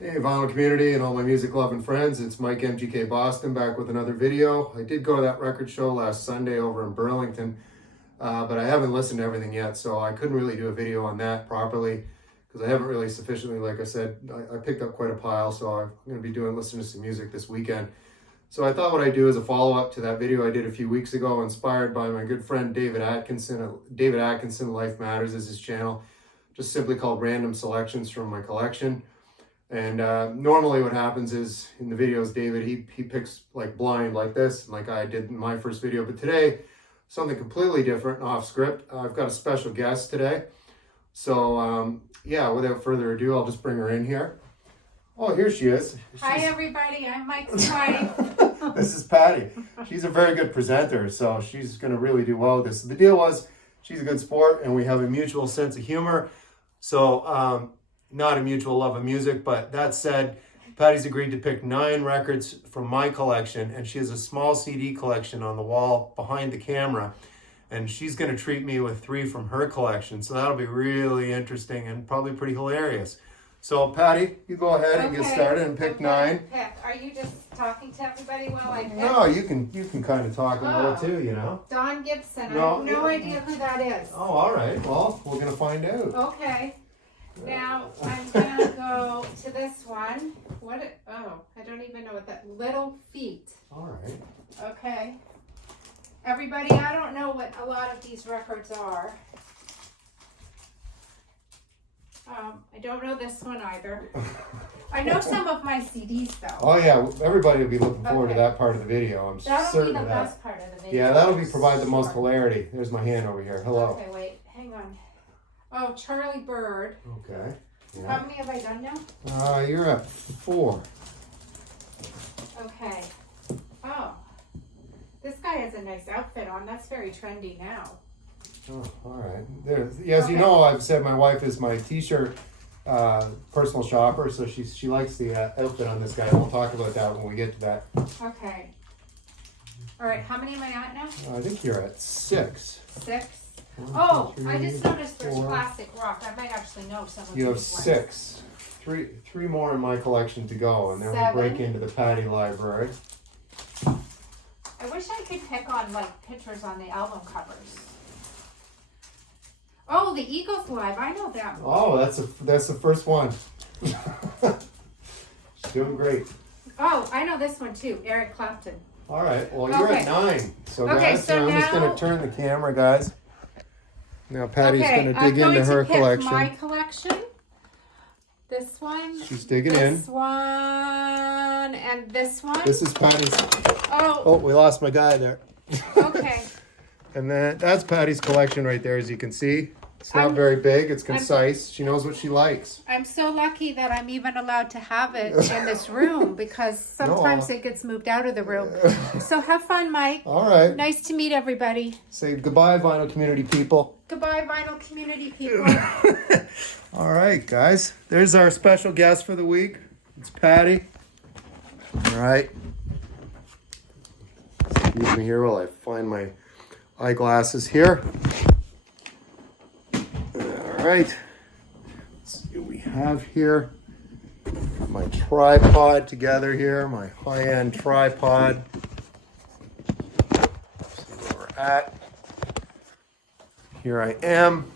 Hey vinyl community and all my music loving friends, it's Mike MGK Boston back with another video. I did go to that record show last Sunday over in Burlington, but I haven't listened to everything yet, so I couldn't really do a video on that properly because I haven't really sufficiently, like I said, I picked up quite a pile, so I'm going to be listening to some music this weekend. So I thought what I'd do is a follow-up to that video I did a few weeks ago, inspired by my good friend David Atkinson. David Atkinson, Life Matters is his channel, just simply called Random Selections from my collection. And normally what happens is in the videos, David, he picks like blind like this, like I did in my first video. But today, something completely different, off script. I've got a special guest today. So yeah, without further ado, I'll just bring her in here. Oh, here she is. Hi everybody, I'm Mike's wife. This is Patty. She's a very good presenter, so she's going to really do well with this. The deal was, she's a good sport and we have a mutual sense of humor. So, not a mutual love of music, but that said, Patty's agreed to pick 9 records from my collection, and she has a small CD collection on the wall behind the camera, and she's going to treat me with 3 from her collection, so that'll be really interesting and probably pretty hilarious. So, Patty, you go ahead and get started and pick 9. Pick. Are you just talking to everybody while I pick? No, you can kind of talk a little too, you know. Don Gibson. No, I have no idea who that is. Oh, all right. Well, we're going to find out. Okay. Now, I'm going to go to this one. I don't even know what that, Little Feet. All right. Okay. Everybody, I don't know what a lot of these records are. I don't know this one either. I know some of my CDs though. Oh yeah, everybody will be looking forward to that part of the video. I'm That'll certain be the of that. best part of the video. Yeah, that'll be provide the most hilarity. There's my hand over here. Hello. Okay, wait, hang on. Oh, Charlie Bird. Okay. How Yeah. many have I done now? You're at 4. Okay. Oh, this guy has a nice outfit on. That's very trendy now. Oh, all right. There. As you know, I've said my wife is my T-shirt personal shopper, so she likes the outfit on this guy. We'll talk about that when we get to that. Okay. All right, how many am I at now? I think you're at 6. 6. 1, Oh, 2, 3, I just noticed there's 4. classic rock. I might actually know some of You have these ones. 6. Three more in my collection to go, and then we break 7. into the Patty library. I wish I could pick on like pictures on the album covers. Oh, the Eagles Live. I know that one. Oh, that's the first one. She's doing great. Oh, I know this one too. Eric Clapton. All right. Well, you're at 9. So Okay, guys, so I'm just going now- to turn the camera, guys. Now Patty's going to dig I'm into her going to pick collection. my collection. This one. She's digging in. This one and this one. This is Patty's. Oh, Oh, we lost my guy there. okay. And that's Patty's collection right there, as you can see. It's not I'm- very big. It's concise. She knows what she likes. I'm so lucky that I'm even allowed to have it in this room because sometimes it gets moved out of the room. So have fun, Mike. All right. Nice to meet everybody. Say goodbye, vinyl community people. Goodbye, vinyl community people. All right, guys. There's our special guest for the week. It's Patty. All right. Excuse me here while I find my eyeglasses here. All right. Let's see what we have here. My tripod together here, my high-end tripod. Let's see where we're at. Here I am.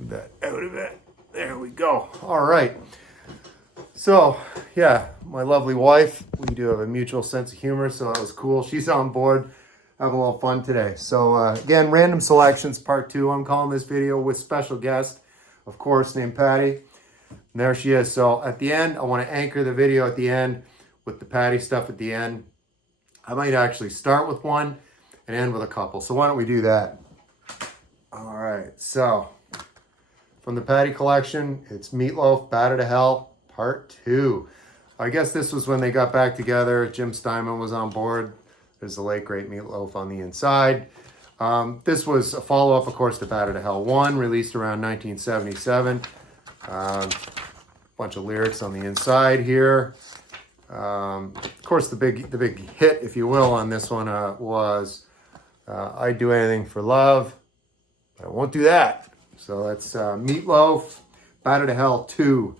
That out of it. There we go. All right. So, yeah, my lovely wife, we do have a mutual sense of humor, so that was cool. She's on board, having a little fun today. So, again, Random Selections Part 2. I'm calling this video with special guest, of course, named Patty. And there she is. So, at the end, I want to anchor the video at the end with the Patty stuff at the end. I might actually start with one and end with a couple. So, why don't we do that? All right, so from the Patty collection, it's Meatloaf, Battered to Hell, Part 2. I guess this was when they got back together. Jim Steinman was on board. There's the late, great Meatloaf on the inside. This was a follow-up, of course, to Battered to Hell 1, released around 1977. Bunch of lyrics on the inside here. Of course, the big hit, if you will, on this one was I'd Do Anything for Love. I won't do that. So that's Meatloaf, Battered to Hell 2.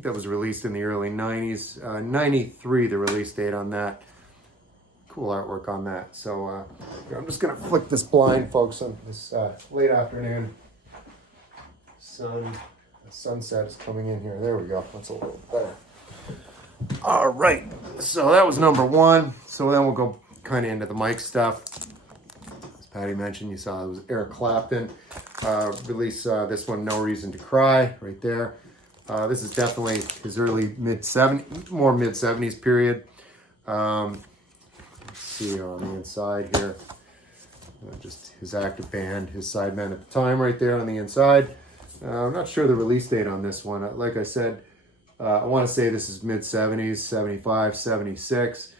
think that was released in the early 90s. 93, the release date on that. Cool artwork on that. So I'm just going to flick this blind, folks, on this late afternoon. The sunset is coming in here. There we go. That's a little better. All right. So that was number one. So then we'll go kind of into the Mike stuff. As Patty mentioned, you saw it was Eric Clapton. Release this one, No Reason to Cry, right there. This is definitely his early more mid-70s period. Let's see on the inside here. Just his active band, his sidemen at the time right there on the inside. I'm not sure the release date on this one. Like I said, I want to say this is mid-70s, 75, 76.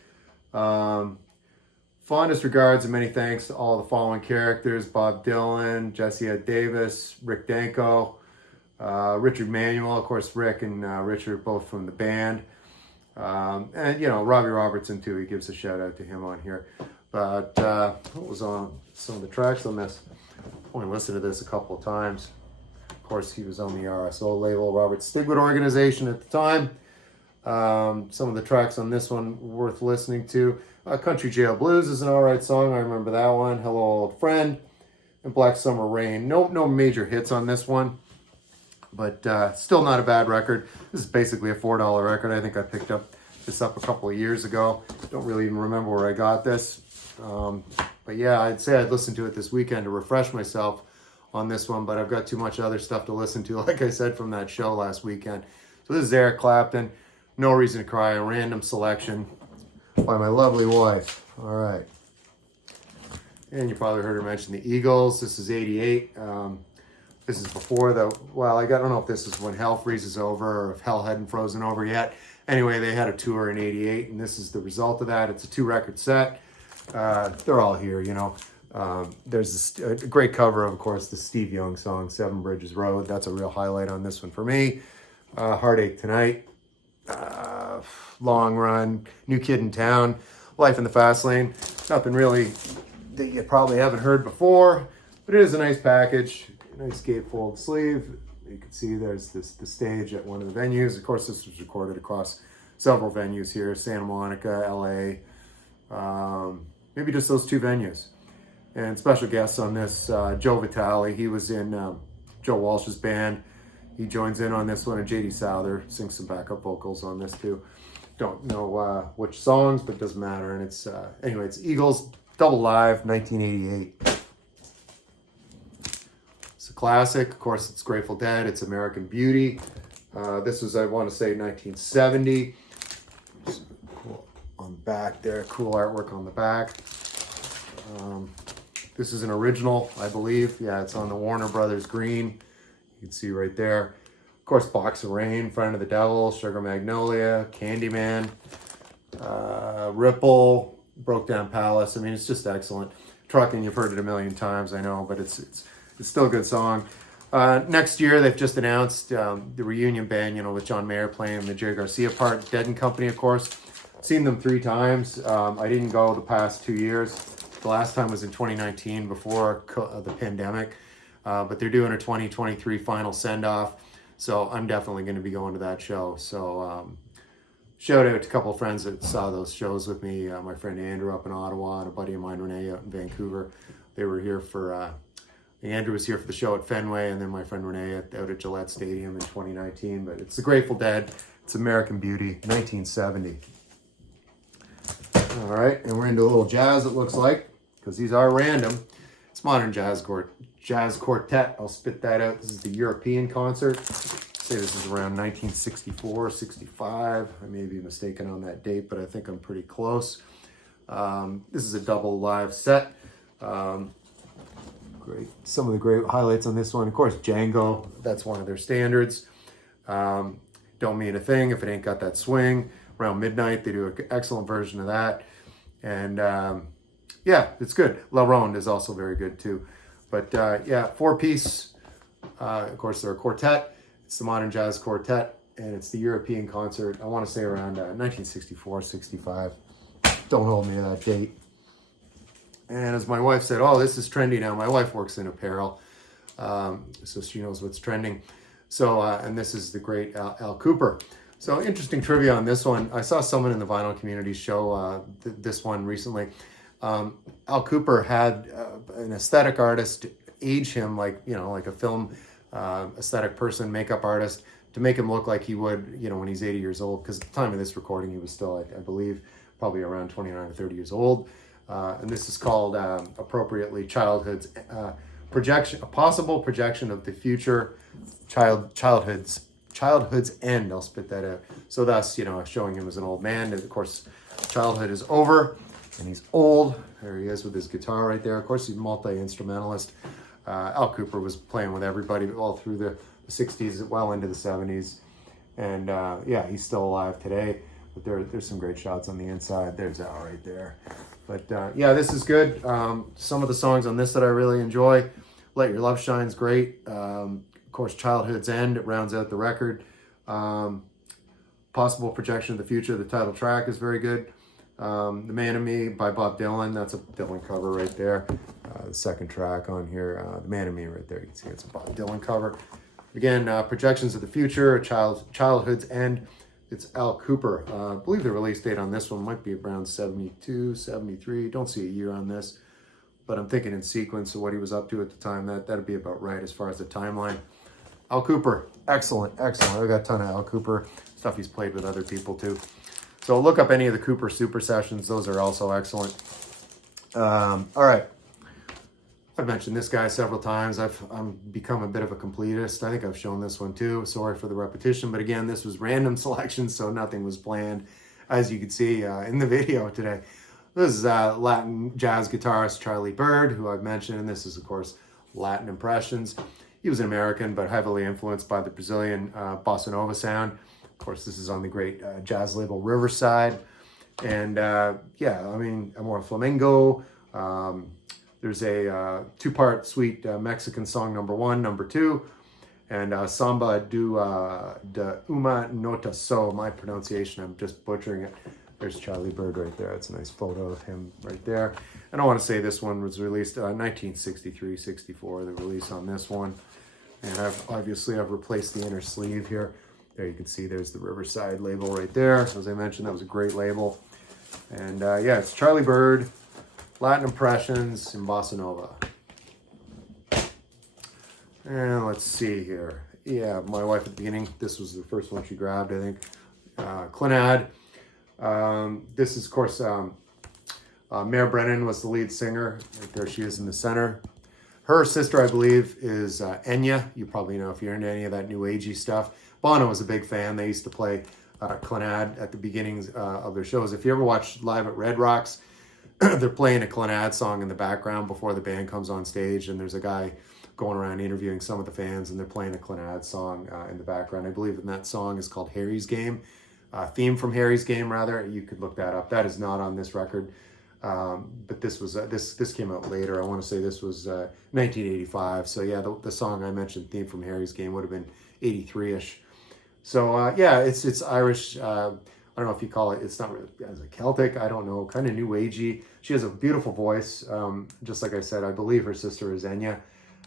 Fondest regards and many thanks to all the following characters: Bob Dylan, Jesse Ed Davis, Rick Danko, Richard Manuel, of course, Rick and Richard both from the band. And, you know, Robbie Robertson, too. He gives a shout out to him on here. But what was on some of the tracks on this? I only listened to this a couple of times. Of course, he was on the RSO label, Robert Stigwood organization at the time. Some of the tracks on this one worth listening to. Country Jail Blues is an alright song. I remember that one. Hello, Old Friend. And Black Summer Rain. No major hits on this one. But still not a bad record. This is basically a $4 record. I think I picked this up a couple of years ago. Don't really even remember where I got this. But yeah, I'd say I'd listen to it this weekend to refresh myself on this one. But I've got too much other stuff to listen to, like I said, from that show last weekend. So this is Eric Clapton. No Reason to Cry, a random selection by my lovely wife. All right. And you probably heard her mention the Eagles. This is 88. This is before I don't know if this is when Hell Freezes Over or if Hell hadn't frozen over yet. Anyway, they had a tour in 88, and this is the result of that. It's a 2-record set. They're all here, you know. There's a great cover of course, the Steve Young song, Seven Bridges Road. That's a real highlight on this one for me. Heartache Tonight, Long Run, New Kid in Town, Life in the Fast Lane. Nothing really that you probably haven't heard before, but it is a nice package. Nice gatefold sleeve. You can see there's the stage at one of the venues. Of course, this was recorded across several venues here: Santa Monica, LA, maybe just those 2 venues. And special guests on this, Joe Vitale. He was in Joe Walsh's band. He joins in on this one, and J.D. Souther sings some backup vocals on this too. Don't know which songs, but it doesn't matter. And it's anyway, it's Eagles Double Live, 1988. Classic, of course, it's Grateful Dead. It's American Beauty. This was, I want to say, 1970. Cool on the back there. Cool artwork on the back. This is an original, I believe. Yeah, it's on the Warner Brothers green. You can see right there. Of course, Box of Rain, Friend of the Devil, Sugar Magnolia, Candyman, Ripple, Broke Down Palace. I mean, it's just excellent. Trucking, you've heard it a million times, I know, but it's still a good song. Next year, they've just announced the reunion band, you know, with John Mayer playing the Jerry Garcia part. Dead and Company, of course. Seen them 3 times. I didn't go the past 2 years. The last time was in 2019 before the pandemic. But they're doing a 2023 final send-off. So I'm definitely going to be going to that show. So shout out to a couple of friends that saw those shows with me. My friend Andrew up in Ottawa and a buddy of mine, Renee, out in Vancouver. They were here for... Andrew was here for the show at Fenway, and then my friend Renee out at Gillette Stadium in 2019. But it's the Grateful Dead. It's American Beauty, 1970. All right, and we're into a little jazz, it looks like, because these are random. It's Modern Jazz Quartet. I'll spit that out. This is the European concert. Say this is around 1964, 65. I may be mistaken on that date, but I think I'm pretty close. This is a double live set. Great. Some of the great highlights on this one, of course, Django. That's one of their standards. Don't Mean a Thing if it ain't got that swing. Around Midnight, they do an excellent version of that. And yeah, it's good. La Ronde is also very good too. But yeah, 4-piece. Of course, they're a quartet. It's the Modern Jazz Quartet, and it's the European concert. I want to say around 1964, 65. Don't hold me to that date. And as my wife said, oh, this is trendy now. My wife works in apparel, so she knows what's trending. So, and this is the great Al Cooper. So interesting trivia on this one. I saw someone in the vinyl community show this one recently. Al Cooper had an aesthetic artist age him like, like a film aesthetic person, makeup artist, to make him look like he would, when he's 80 years old. Because at the time of this recording, he was still, I believe, probably around 29 or 30 years old. And this is called, appropriately, Childhood's projection, a possible projection of the future childhood's end. I'll spit that out. So thus, showing him as an old man. And of course, childhood is over and he's old. There he is with his guitar right there. Of course, he's a multi-instrumentalist. Al Cooper was playing with everybody all through the 60s, well into the 70s. And yeah, he's still alive today. But there's some great shots on the inside. There's Al right there. But yeah, this is good. Some of the songs on this that I really enjoy. Let Your Love Shine's great. Of course, Childhood's End, it rounds out the record. Possible Projection of the Future, the title track, is very good. The Man in Me by Bob Dylan, that's a Dylan cover right there. The second track on here, The Man in Me right there, you can see it's a Bob Dylan cover. Again, Projections of the Future, Childhood's End, it's Al Cooper. I believe the release date on this one might be around 72, 73, don't see a year on this, but I'm thinking in sequence of what he was up to at the time, that'd be about right as far as the timeline. Al Cooper, excellent. I got a ton of Al Cooper stuff. He's played with other people too. So look up any of the Cooper Super Sessions. Those are also excellent. All right. I've mentioned this guy several times. I'm become a bit of a completist. I think I've shown this one too. Sorry for the repetition. But again, this was random selection, so nothing was planned, as you can see in the video today. This is Latin jazz guitarist Charlie Byrd, who I've mentioned. And this is, of course, Latin Impressions. He was an American, but heavily influenced by the Brazilian bossa nova sound. Of course, this is on the great jazz label Riverside. And yeah, I mean, Amor Flamengo. There's a two-part suite Mexican song, number 1, number 2, and Samba de Uma Nota So. My pronunciation, I'm just butchering it. There's Charlie Byrd right there. That's a nice photo of him right there. And I want to say this one was released 1963-64, the release on this one. And I've replaced the inner sleeve here. There you can see there's the Riverside label right there. As I mentioned, that was a great label. And yeah, it's Charlie Byrd, Latin Impressions, and Bossa Nova. And let's see here. Yeah, my wife at the beginning, this was the first one she grabbed, I think. Clannad. This is, of course, Mare Brennan was the lead singer. Right there she is in the center. Her sister, I believe, is Enya. You probably know if you're into any of that new agey stuff. Bono was a big fan. They used to play Clannad at the beginnings of their shows. If you ever watch Live at Red Rocks, they're playing a Clannad song in the background before the band comes on stage, and there's a guy going around interviewing some of the fans, and they're playing a Clannad song in the background. I believe that song is called Harry's Game. Theme from Harry's Game, rather. You could look that up. That is not on this record. But this was this came out later. I want to say this was 1985. So yeah, the song I mentioned, Theme from Harry's Game, would have been 83-ish. So yeah, it's Irish. I don't know if you call it. It's not really as a Celtic. I don't know, kind of new agey. She has a beautiful voice. Just like I said, I believe her sister is Enya.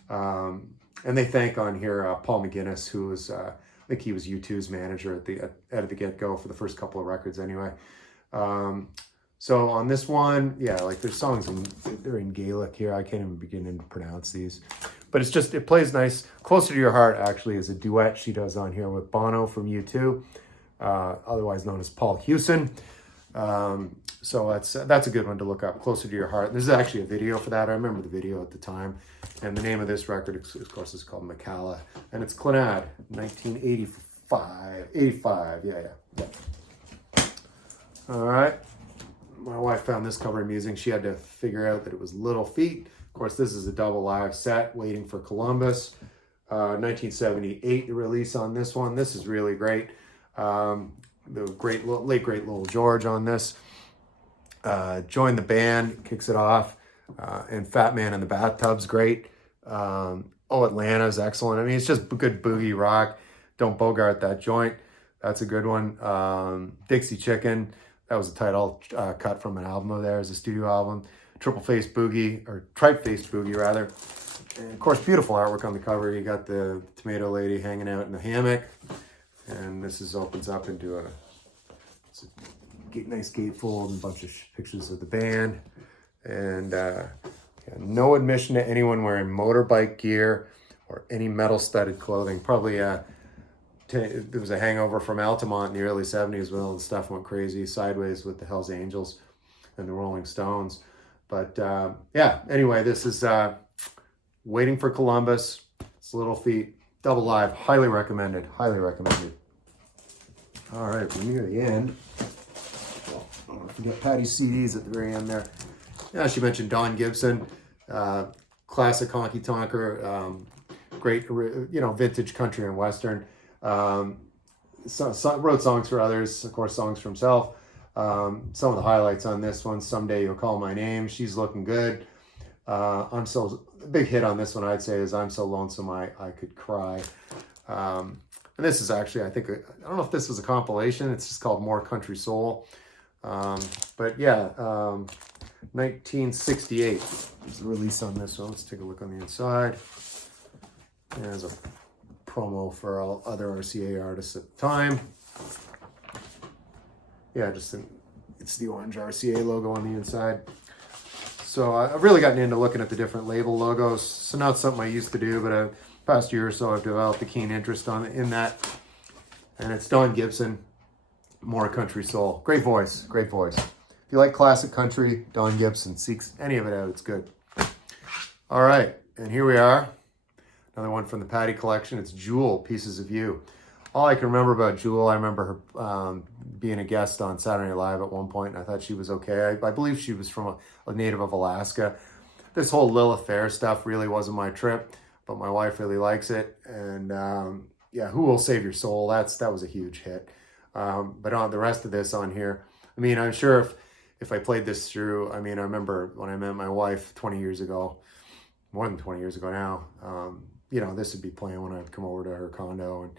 And they thank on here Paul McGuinness, who was I think he was U2's manager at the get-go for the first couple of records anyway. So on this one, yeah, like there's songs they're in Gaelic here. I can't even begin to pronounce these, but it plays nice. Closer to Your Heart actually is a duet she does on here with Bono from U2, otherwise known as Paul Hewson. So that's a good one to look up. Closer to Your Heart. There's actually a video for that. I remember the video at the time, and the name of this record, of course, is called Macalla, and it's Clannad, 85. Yeah. All right. My wife found this cover amusing. She had to figure out that it was Little Feat. Of course, this is a double live set, Waiting for Columbus. 1978, the release on this one. This is really great. The late great Lowell George on this. Join the Band kicks it off. And Fat Man in the Bathtub's great. Oh, Atlanta's excellent. I mean, it's just good boogie rock. Don't bogart that joint. That's a good one. Dixie Chicken. That was a title cut from an album of theirs, a studio album. Triple Faced Boogie, or Tripe Faced Boogie rather. And of course, beautiful artwork on the cover. You got the tomato lady hanging out in the hammock. And this opens up into a nice gatefold and a bunch of pictures of the band. And yeah, no admission to anyone wearing motorbike gear or any metal studded clothing. Probably there was a hangover from Altamont in the early 70s when all the stuff went crazy sideways with the Hells Angels and the Rolling Stones. But yeah, anyway, this is Waiting for Columbus. It's Little Feat, double live, highly recommended, highly recommended. All right, we're near the end. Well, don't forget Patty's CDs at the very end there. Yeah, she mentioned Don Gibson, classic honky tonker, great, vintage country and western. Wrote songs for others, of course, songs for himself. Some of the highlights on this one: Someday You'll Call My Name, She's Looking Good. A big hit on this one, I'd say, is I'm So Lonesome I Could Cry. And this is actually, I don't know if this was a compilation. It's just called More Country Soul. But yeah, 1968 is the release on this one. Let's take a look on the inside. There's a promo for all other RCA artists at the time. Yeah, it's the orange RCA logo on the inside. So I've really gotten into looking at the different label logos. So now it's something I used to do, but past year or so I've developed a keen interest in that. And it's Don Gibson, More Country Soul. Great voice, great voice. If you like classic country, Don Gibson, seeks any of it out, it's good. All right, and here we are. Another one from the Patty collection. It's Jewel, Pieces of You. All I can remember about Jewel, I remember her being a guest on Saturday Night Live at one point, and I thought she was okay. I believe she was from a native of Alaska. This whole Lilith Fair stuff really wasn't my trip, but my wife really likes it. And yeah, Who Will Save Your Soul? That was a huge hit. But on the rest of this on here, I mean, I'm sure if I played this through, I mean, I remember when I met my wife 20 years ago, more than 20 years ago now, this would be playing when I'd come over to her condo. And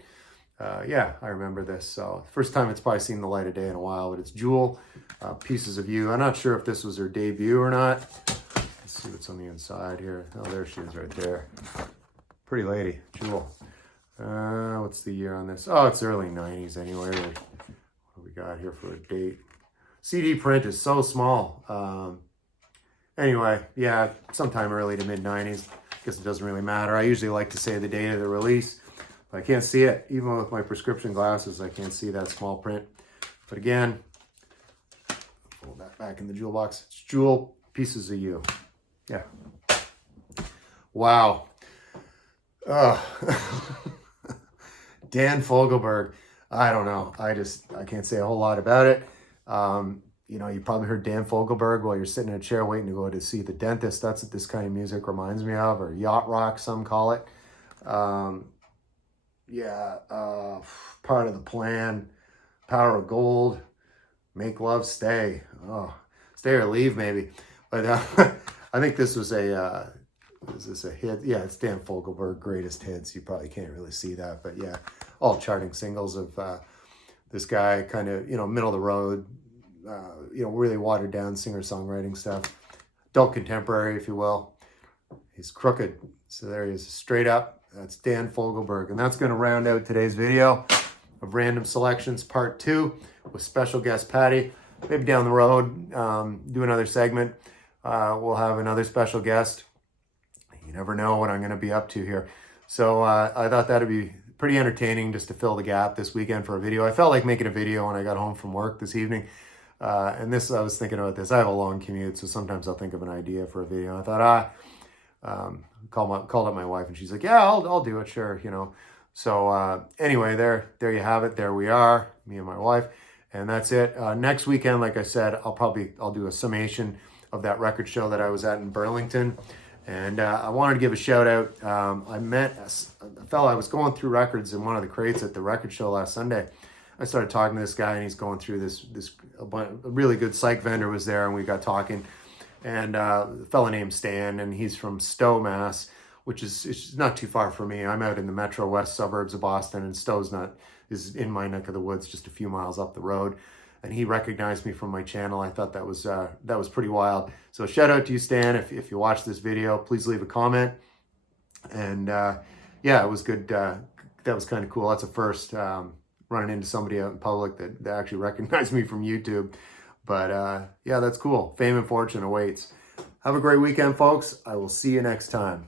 yeah, I remember this. So first time it's probably seen the light of day in a while, but it's Jewel, Pieces of You. I'm not sure if this was her debut or not. Let's see what's on the inside here. Oh, there she is right there. Pretty lady, Jewel. What's the year on this? Oh, it's early 90s anyway. What do we got here for a date? CD print is so small. Anyway, yeah, sometime early to mid 90s. Guess it doesn't really matter. I usually like to say the date of the release. I can't see it. Even with my prescription glasses, I can't see that small print. But again, pull that back in the Jewel box. It's Jewel, Pieces of You. Yeah. Wow. Dan Fogelberg. I don't know. I can't say a whole lot about it. You probably heard Dan Fogelberg while you're sitting in a chair waiting to go to see the dentist. That's what this kind of music reminds me of, or yacht rock, some call it. Yeah, Part of the Plan, Power of Gold, Make Love Stay. Oh, Stay or Leave maybe. But I think this was is this a hit? Yeah, it's Dan Fogelberg, Greatest Hits. You probably can't really see that, but yeah, all charting singles of this guy, kind of, middle of the road, really watered down singer-songwriting stuff. Adult contemporary, if you will. He's crooked. So there he is, straight up. That's Dan Fogelberg. And that's going to round out today's video of Random Selections Part 2 with special guest Patty. Maybe down the road, do another segment. We'll have another special guest. You never know what I'm going to be up to here. So I thought that'd be pretty entertaining just to fill the gap this weekend for a video. I felt like making a video when I got home from work this evening. And I was thinking about this. I have a long commute, so sometimes I'll think of an idea for a video. I thought, called up my wife, and she's like, yeah, I'll do it, sure, So anyway, there you have it. There we are, me and my wife, and that's it. Next weekend, like I said, I'll do a summation of that record show that I was at in Burlington. And I wanted to give a shout out. I met a fellow. I was going through records in one of the crates at the record show last Sunday. I started talking to this guy, and he's going through a really good psych vendor was there, and we got talking. And a fellow named Stan, and he's from Stowe, Mass, which is not too far from me. I'm out in the metro west suburbs of Boston, and Stowe's is in my neck of the woods, just a few miles up the road. And he recognized me from my channel. I thought that was pretty wild. So shout out to you, Stan. If you watch this video, please leave a comment. And yeah, it was good. That was kind of cool. That's a first, running into somebody out in public that actually recognized me from YouTube. But yeah, that's cool. Fame and fortune awaits. Have a great weekend, folks. I will see you next time.